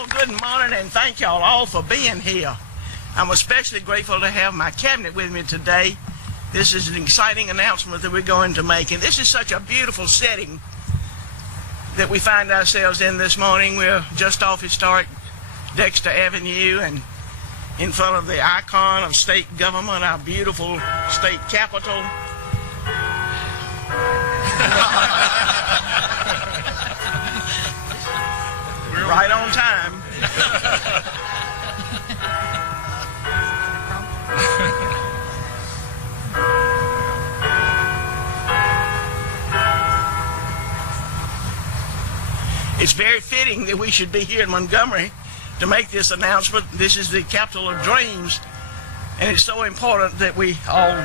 Well, good morning, and thank y'all all for being here. I'm especially grateful to have my cabinet with me today. This is an exciting announcement that we're going to make, and this is such a beautiful setting that we find ourselves in this morning. We're just off historic Dexter Avenue and in front of the icon of state government, our beautiful state capitol. Right on time. It's very fitting that we should be here in Montgomery to make this announcement. This is the capital of dreams, and it's so important that we all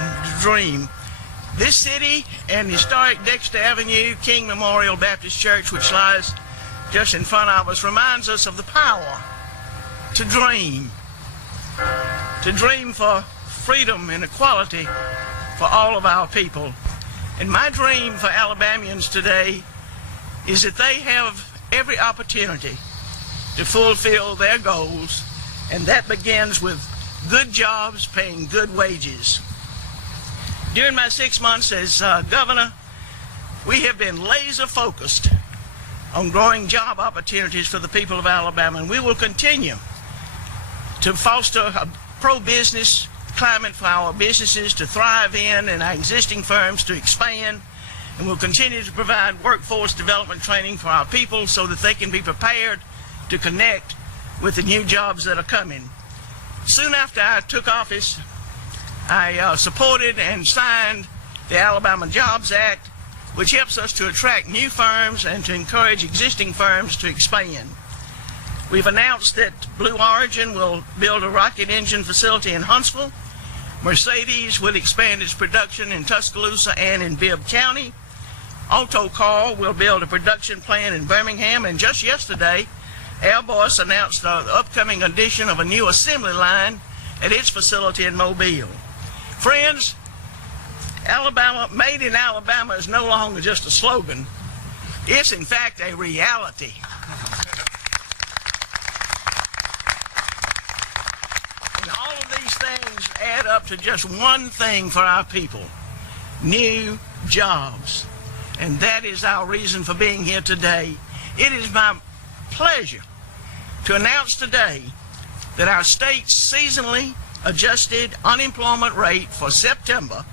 dream. This city and historic Dexter Avenue, King Memorial Baptist Church, which lies just in front of us, reminds us of the power to dream for freedom and equality for all of our people. And my dream for Alabamians today is that they have every opportunity to fulfill their goals, and that begins with good jobs paying good wages. During my 6 months as governor, we have been laser focused on growing job opportunities for the people of Alabama, and we will continue to foster a pro-business climate for our businesses to thrive in and our existing firms to expand, and we'll continue to provide workforce development training for our people so that they can be prepared to connect with the new jobs that are coming. Soon after I took office, I supported and signed the Alabama Jobs Act, which helps us to attract new firms and to encourage existing firms to expand. We've announced that Blue Origin will build a rocket engine facility in Huntsville. Mercedes will expand its production in Tuscaloosa and in Bibb County. Autocar will build a production plant in Birmingham, and just yesterday, Airbus announced the upcoming addition of a new assembly line at its facility in Mobile. Friends, Alabama, made in Alabama is no longer just a slogan. It's in fact a reality. And all of these things add up to just one thing for our people: new jobs. And that is our reason for being here today. It is my pleasure to announce today that our state's seasonally adjusted unemployment rate for September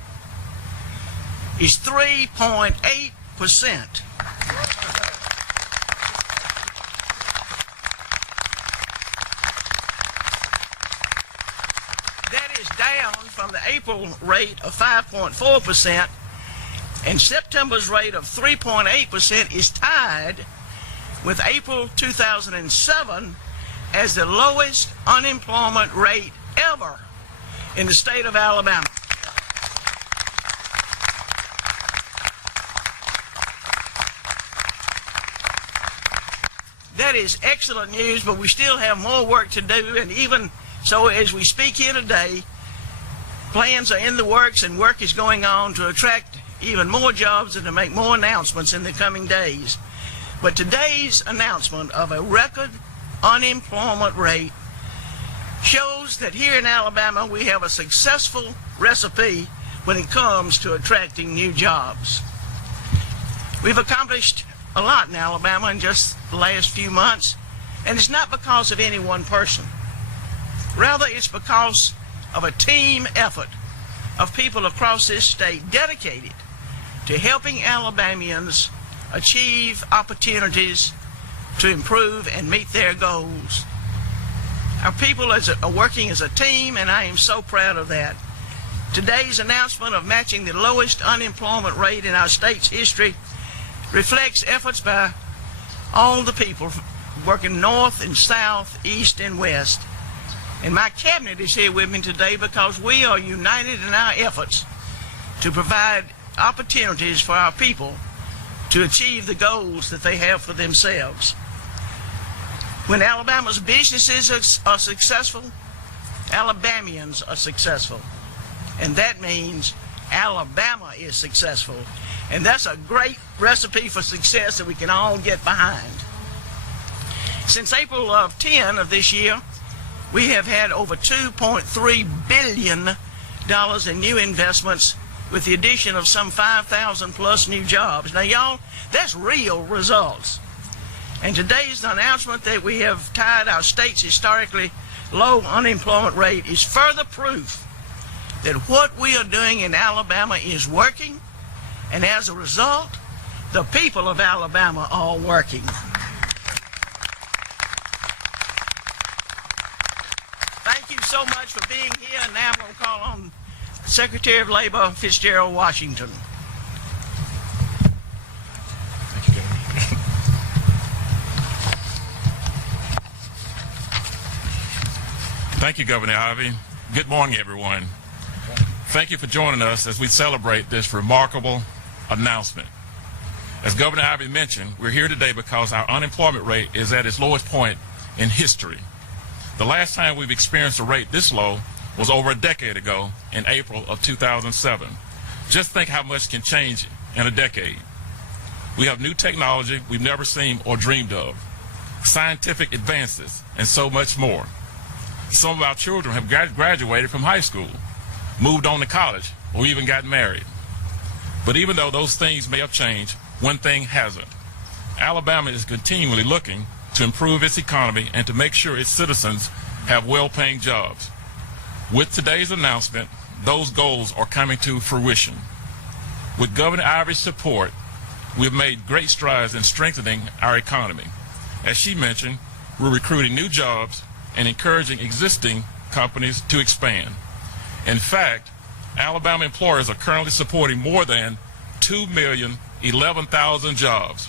is 3.8%. That is down from the April rate of 5.4%, and September's rate of 3.8% is tied with April 2007 as the lowest unemployment rate ever in the state of Alabama. That is excellent news, but we still have more work to do, and even so, as we speak here today, plans are in the works and work is going on to attract even more jobs and to make more announcements in the coming days. But today's announcement of a record unemployment rate shows that here in Alabama we have a successful recipe when it comes to attracting new jobs. We've accomplished a lot in Alabama in just the last few months, and it's not because of any one person. Rather, it's because of a team effort of people across this state dedicated to helping Alabamians achieve opportunities to improve and meet their goals. Our people are working as a team, and I am so proud of that. Today's announcement of matching the lowest unemployment rate in our state's history reflects efforts by all the people working north and south, east and west. And my cabinet is here with me today because we are united in our efforts to provide opportunities for our people to achieve the goals that they have for themselves. When Alabama's businesses are successful, Alabamians are successful. And that means Alabama is successful. And that's a great recipe for success that we can all get behind. Since April of 10 of this year, we have had over $2.3 billion in new investments with the addition of some 5,000 plus new jobs. Now, y'all, that's real results. And today's announcement that we have tied our state's historically low unemployment rate is further proof that what we are doing in Alabama is working, and as a result, the people of Alabama are working. Thank you so much for being here, and now I'm going to call on Secretary of Labor Fitzgerald Washington. Thank you, Governor. Thank you, Governor Ivey. Good morning, everyone. Thank you for joining us as we celebrate this remarkable announcement. As Governor Ivey mentioned, we're here today because our unemployment rate is at its lowest point in history. The last time we've experienced a rate this low was over a decade ago in April of 2007. Just think how much can change in a decade. We have new technology we've never seen or dreamed of, scientific advances, and so much more. Some of our children have graduated from high school, moved on to college, or even got married. But even though those things may have changed, one thing hasn't. Alabama is continually looking to improve its economy and to make sure its citizens have well-paying jobs. With today's announcement, those goals are coming to fruition. With Governor Ivey's support, we've made great strides in strengthening our economy. As she mentioned, we're recruiting new jobs and encouraging existing companies to expand. In fact, Alabama employers are currently supporting more than 2,011,000 jobs.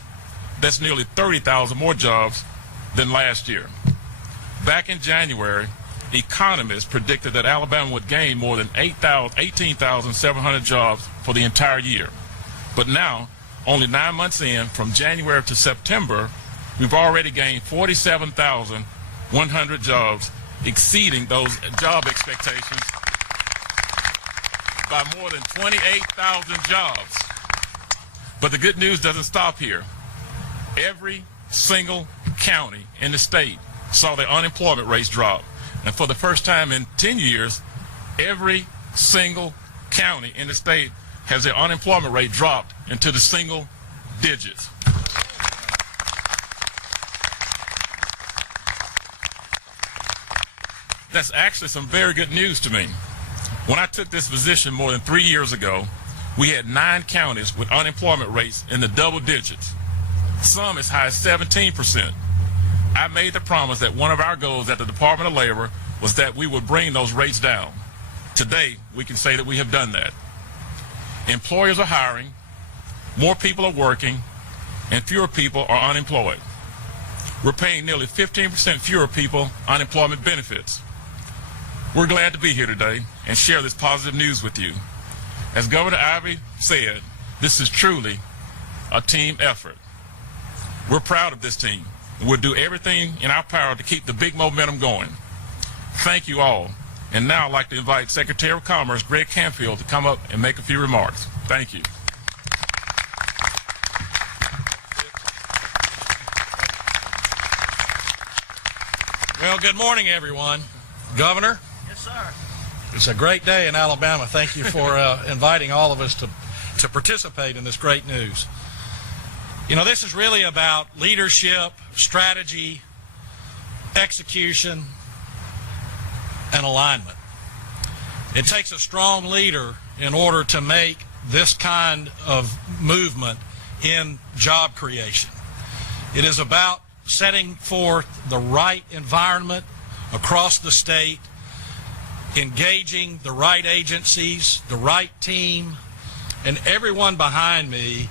That's nearly 30,000 more jobs than last year. Back in January, economists predicted that Alabama would gain more than 18,700 jobs for the entire year. But now, only 9 months in, from January to September, we've already gained 47,100 jobs, exceeding those job expectations by more than 28,000 jobs. But the good news doesn't stop here. Every single county in the state saw their unemployment rates drop. And for the first time in 10 years, every single county in the state has their unemployment rate dropped into the single digits. That's actually some very good news to me. When I took this position more than 3 years ago, we had 9 counties with unemployment rates in the double digits, some as high as 17%. I made the promise that one of our goals at the Department of Labor was that we would bring those rates down. Today, we can say that we have done that. Employers are hiring, more people are working, and fewer people are unemployed. We're paying nearly 15% fewer people unemployment benefits. We're glad to be here today and share this positive news with you. As Governor Ivey said, this is truly a team effort. We're proud of this team. We'll do everything in our power to keep the big momentum going. Thank you all. And now I'd like to invite Secretary of Commerce Greg Canfield to come up and make a few remarks. Thank you. Well, good morning, everyone. Governor. Yes, sir. It's a great day in Alabama. Thank you for inviting all of us to participate in this great news. You know, this is really about leadership, strategy, execution, and alignment. It takes a strong leader in order to make this kind of movement in job creation. It is about setting forth the right environment across the state, engaging the right agencies, the right team, and everyone behind me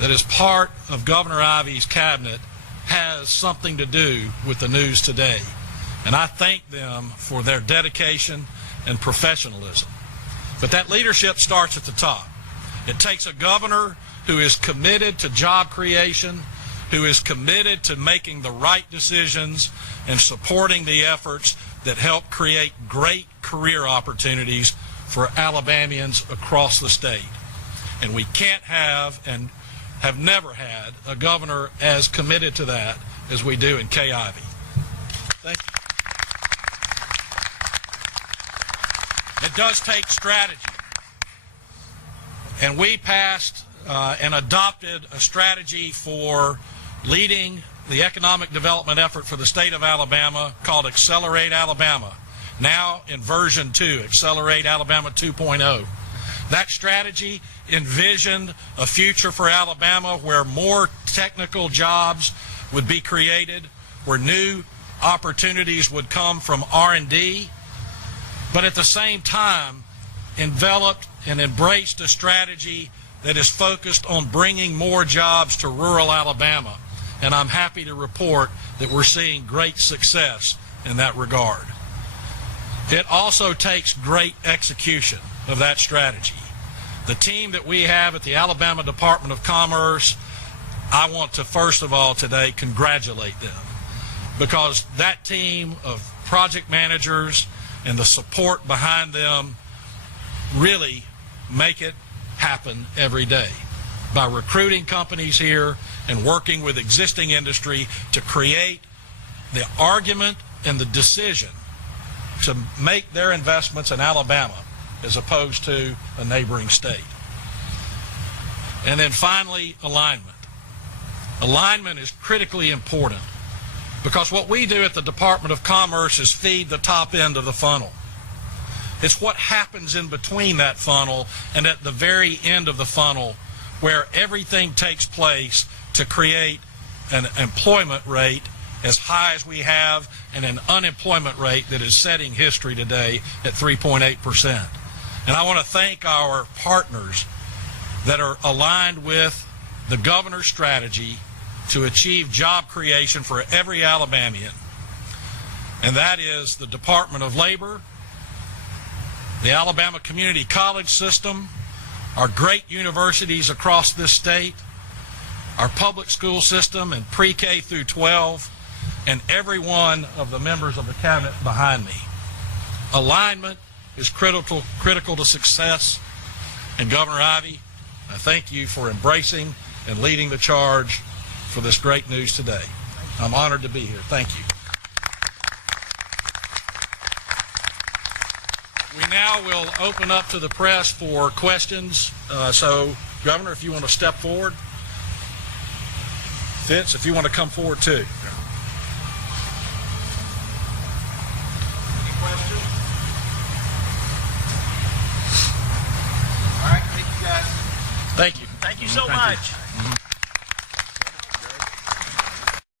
that is part of Governor Ivey's cabinet has something to do with the news today. And I thank them for their dedication and professionalism. But that leadership starts at the top. It takes a governor who is committed to job creation, who is committed to making the right decisions and supporting the efforts that help create great career opportunities for Alabamians across the state. And we can't have and have never had a governor as committed to that as we do in Kay Ivey. Thank you. It does take strategy. And we passed and adopted a strategy for leading the economic development effort for the state of Alabama called Accelerate Alabama, now in version 2, Accelerate Alabama 2.0. That strategy envisioned a future for Alabama where more technical jobs would be created, where new opportunities would come from R&D, but at the same time enveloped and embraced a strategy that is focused on bringing more jobs to rural Alabama. And I'm happy to report that we're seeing great success in that regard. It also takes great execution of that strategy. The team that we have at the Alabama Department of Commerce, I want to first of all today congratulate them, because that team of project managers and the support behind them really make it happen every day by recruiting companies here and working with existing industry to create the argument and the decision to make their investments in Alabama as opposed to a neighboring state. And then finally, alignment. Alignment is critically important because what we do at the Department of Commerce is feed the top end of the funnel. It's what happens in between that funnel and at the very end of the funnel where everything takes place to create an employment rate as high as we have and an unemployment rate that is setting history today at 3.8%. And I want to thank our partners that are aligned with the governor's strategy to achieve job creation for every Alabamian. And that is the Department of Labor, the Alabama Community College System, our great universities across this state, our public school system and pre-K through 12, and every one of the members of the cabinet behind me. Alignment is critical to success, and Governor Ivey, I thank you for embracing and leading the charge for this great news today. I'm honored to be here. Thank you. We now will open up to the press for questions. So, Governor, if you want to step forward. Fitz, if you want to come forward too. Any questions? All right, thank you guys. Thank you. Thank you so much.